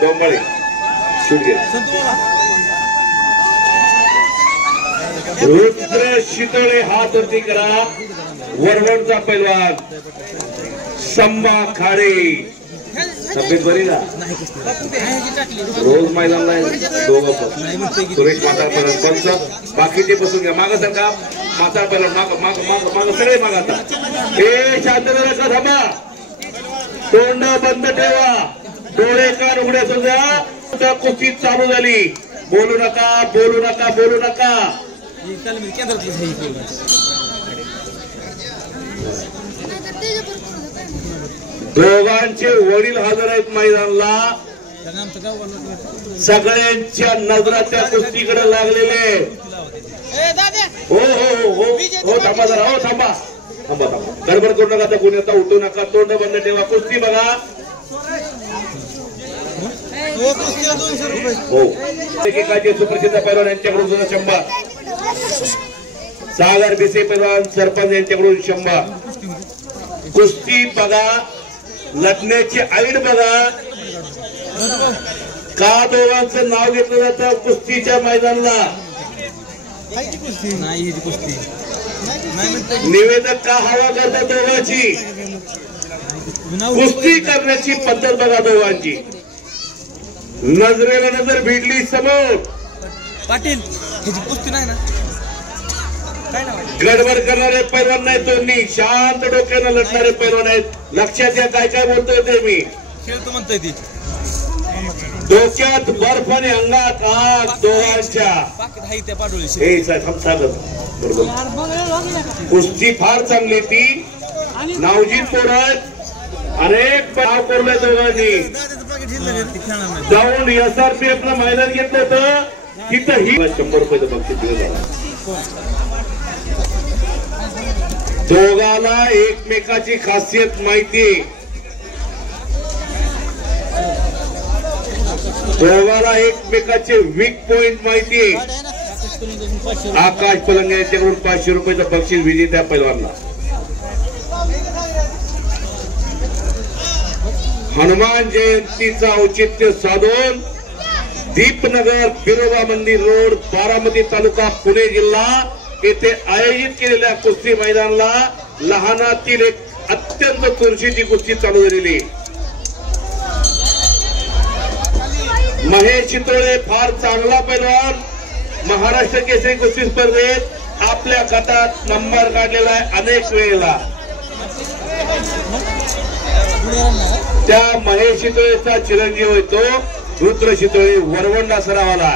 Dombale shoot घे. रुद्र शितोळे हात वरती करा. वरवडचा पैलवान संबा खाडे. तब्येत बरी ना? रोज मैदानला दोघं सुरेश म्हातारपर्यंत पंच. बाकीचे बसून घ्या. मागं सरका. म्हातारपर्यंत माग सगळे माग. आता हे शांत नका. थांबा. तोंड बंद ठेवा. डोळे कान उघडे असू द्या. कुस्ती चालू झाली. बोलू नका, बोलू नका, बोलू नका. दोघांचे वडील हजर आहेत मैदानला. सगळ्यांच्या नजरा त्या कुस्तीकडे लागलेले. हो हो हो हो थांबा जरा. हो थांबा थांबा थांबा. गडबड करू नका. कोणी आता उठू नका. तोंड बंद ठेवा. कुस्ती बघा. हो एकेकाचे सुप्रसिद्ध पैलवान यांच्याकडून सुद्धा 100. सागर बिसे पैलवान सरपंच यांच्याकडून 100. कुस्ती बघा. लढण्याची आईड बघा. का दोघांचं नाव घेतलं जातं कुस्तीच्या मैदानाला? निवेदक का हवा करतात दोघांची? कुस्ती करण्याची पद्धत बघा दोघांची. नजरेला नजर भिडली समोर. पाटील कुस्ती नाही ना. गडबड करणारे पैलवान नाही. दोन्ही शांत डोक्यानं लढणारे पैलवान आहेत. लक्षात घ्या काय काय बोलतोय ते मी. खेळतो म्हणतोय ती. डोक्यात बर्फ आणि अंगात आग दोघांच्या. कुस्ती फार चांगली ती. नावजीत पोरत अनेक नाव कोरले दोघांनी. जाऊन SRPF ला मैदान घेतलं होतं. तिथं ही 100 रुपयाचं बक्षीस दिलं जाणार. दोघाला एकमेकाची खासियत माहिती. दोघाला एकमेकाचे वीक पॉइंट माहिती. आकाश पलंग यांच्याकडून 500 रुपयाचं बक्षीस विजेत्या पैलवानला. हनुमान जयंतीचं औचित्य साधून दीपनगर बिरोबा मंदिर रोड बारामती तालुका पुणे जिल्हा येथे आयोजित केलेल्या कुस्ती मैदानाला लहानातील एक अत्यंत चुरशीची कुस्ती चालू झालेली. महेश चितोळे फार चांगला पैलवान. महाराष्ट्र केसरी कुस्ती स्पर्धेत आपल्या गटात नंबर काढलेला आहे अनेक वेळेला. त्या महेश चितोळेचा चिरंजीव येतो रुद्र चितोळे. वरवंडा सरावाला.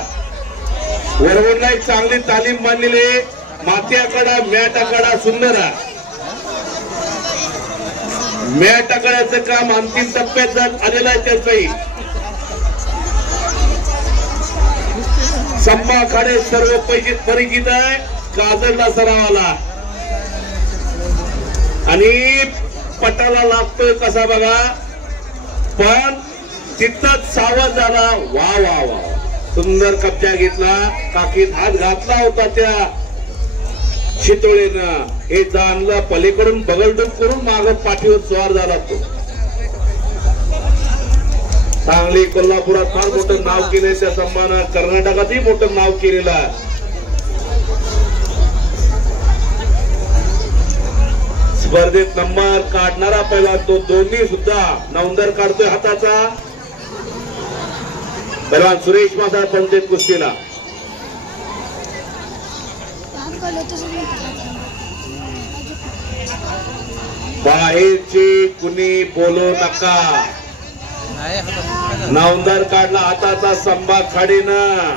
वरवंडा एक चांगली तालीम बांधलेली. माती आकडा मॅट आकडा सुंदर. मॅट आकड्याचं काम अंतिम टप्प्यात आलेलं आहे त्याचंही. संबा खाडे सर्व परिचित आहे. काजरला सरावाला. आणि पटाला लागतोय कसा बघा. पण तिथंच सावध झाला. वा वा वा. सुंदर कब्जा घेतला. काकीत हात घातला होता त्या शितोळेनं. हे जाणलं पलीकडून बगलडूब करून माग पाठीवर स्वार झाला तो. सांगली कोल्हापुरात फार मोठं नाव केलंय त्या संभानं. कर्नाटकातही मोठं नाव केलेलं आहे. स्पर्धेत नंबर काढणारा पहिला तो. दोन्ही सुद्धा नवंदर काढतोय हाताचा. पहिलवान सुरेश मासाळ पंचायत कुस्तीला. बाहेरची कुणी बोलू नका. नवंदर काढला हाताचा संबा खाडीनं.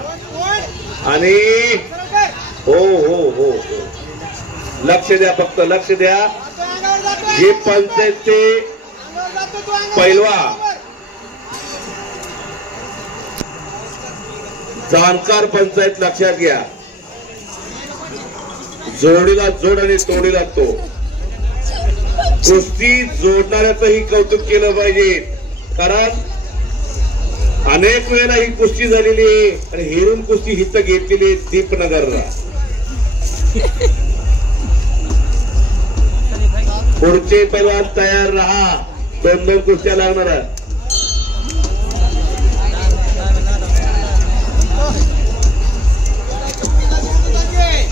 आणि हो हो हो हो लक्ष द्या. फक्त लक्ष द्या. हे पंचायत ते पैलवा जाणकार पंचायत लक्षात घ्या. जोडीला जोड आणि तोडीला तो. कुस्ती जोडणाऱ्याचंही कौतुक केलं पाहिजे. कारण अनेक वेळेला ही कुस्ती झालेली आहे. आणि हेरून कुस्ती हिथं घेतलेली दीपनगरला. पुढचे पैलवान तयार राहा. 2-2 कुस्त्या लागणार.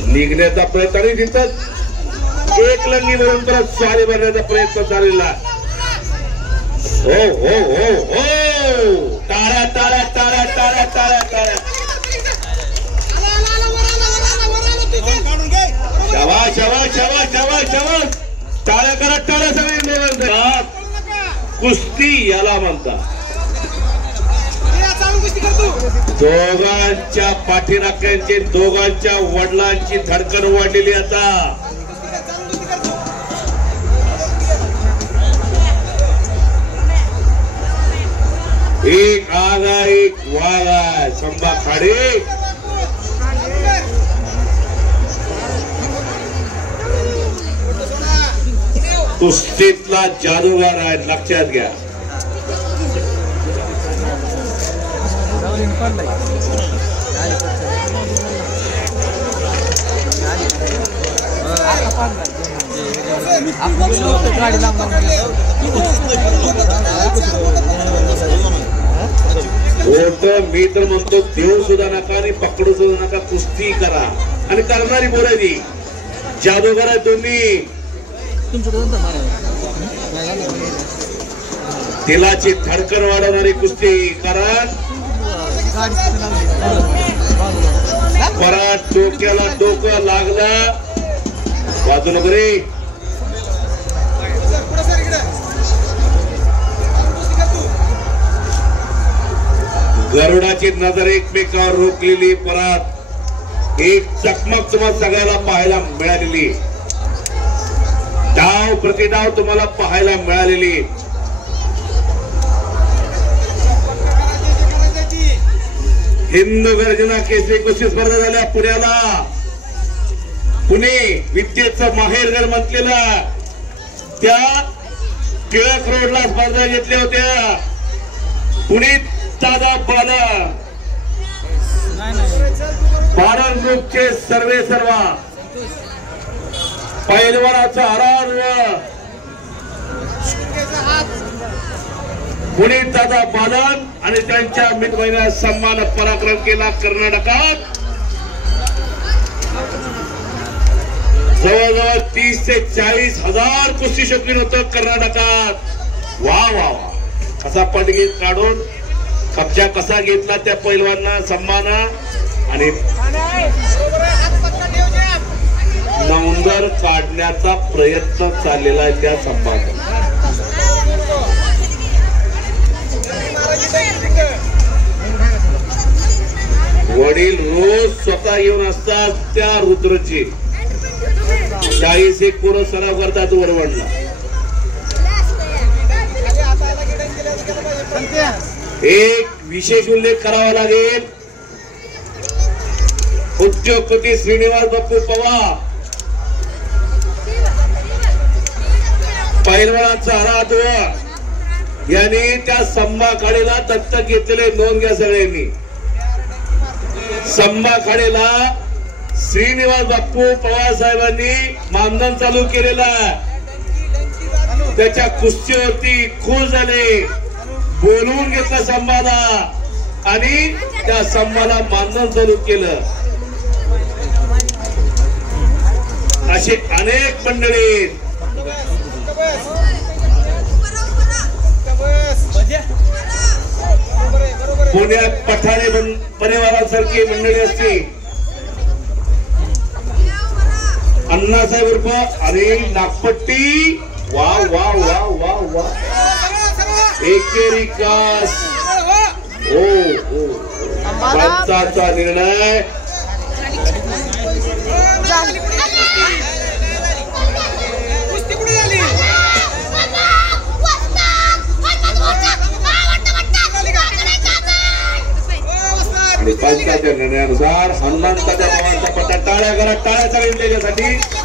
निघण्याचा प्रयत्न आणि तिथं एक लंगी भरून परत स्वारी भरण्याचा प्रयत्न चाललेला. हो हो हो हो टाळ्या टाळ्या टाळ्या टाळ्या टाळ्या टाळ्या. शाबास शाबास शाबास शाबास शाबास. टाळ्या करा टाळ्या सगळे. कुस्ती याला म्हणतात. दोघांच्या पाठीराख्यांची दोघांच्या वडिलांची धडकन वाढलेली. आता एक आगा एक वागा. संभा खाडे कुस्तीतला जादूगार आहे, लक्षात घ्या. मी तर म्हणतो देऊ सुद्धा नका आणि पकडू सुद्धा नका. कुस्ती करा आणि करणारी बोलायची. जादूगार आहे तुम्ही. दिलाची धडकन वाढवणारी कुस्ती. कारण परत डोक्याला डोकं लागलं. बाजूला बरे. गरुडाची नजर एकमेकावर रोखलेली. परत एक चकमक तुम्हाला सगळ्याला पाहायला मिळालेली. डाव प्रतिडाव तुम्हाला पाहायला मिळालेली. हिंद गर्जना केसरी कुस्ती स्पर्धा झाल्या पुण्याला. पुणे विद्येचं माहेरघर म्हटलेला. त्या टिळक रोडला स्पर्धा घेतल्या होत्या. पुण्यात दादा बालन ग्रुपचे सर्वे सर्वा पैलवानाचा आराध्य पुनीत दादा बालन आणि त्यांच्या मित्रमैत्रिणींना सन्मान पराक्रम केला. कर्नाटकात जवळजवळ 30 ते 40 हजार कुस्ती शौकीन होतं कर्नाटकात. वा वा वा. कसा पडगीत काढून कब्जा कसा घेतला त्या पैलवांना सन्मान. आणि नंबर काढण्याचा प्रयत्न चाललेला आहे त्या सन्मान. वडील रोज स्वतः येऊन असतात त्या रुद्रची. 40 पोरं सराव करतात वरवडला. एक विशेष उल्लेख करावा लागेल. उद्योगपती श्रीनिवास बापू पवार पैलवानाचा आराध्य यांनी त्या संभा खाडीला दत्तक घेतलेले. नोंद घ्या सगळ्यांनी. संभा खाडीला श्रीनिवास बापू पवार साहेबांनी मानधन चालू केलेला. त्याच्या कुस्तीवरती खुश झाले. बोलवून घेतला संभाला आणि त्या संभाला मानधन चालू केलं. असे अनेक मंडळी पुण्यात पठाणे परिवारासारखी मंडळी असते. अण्णासाहेब उर्फ अनिल नागपट्टी. वा वा वा वा वा. एकेरी कास. ओ पंचाचा निर्णय. आणि पंचाच्या निर्णयानुसार हनुमंताच्या भावांचा पट्टा. टाळ्या करा टाळ्या चालेल त्याच्यासाठी.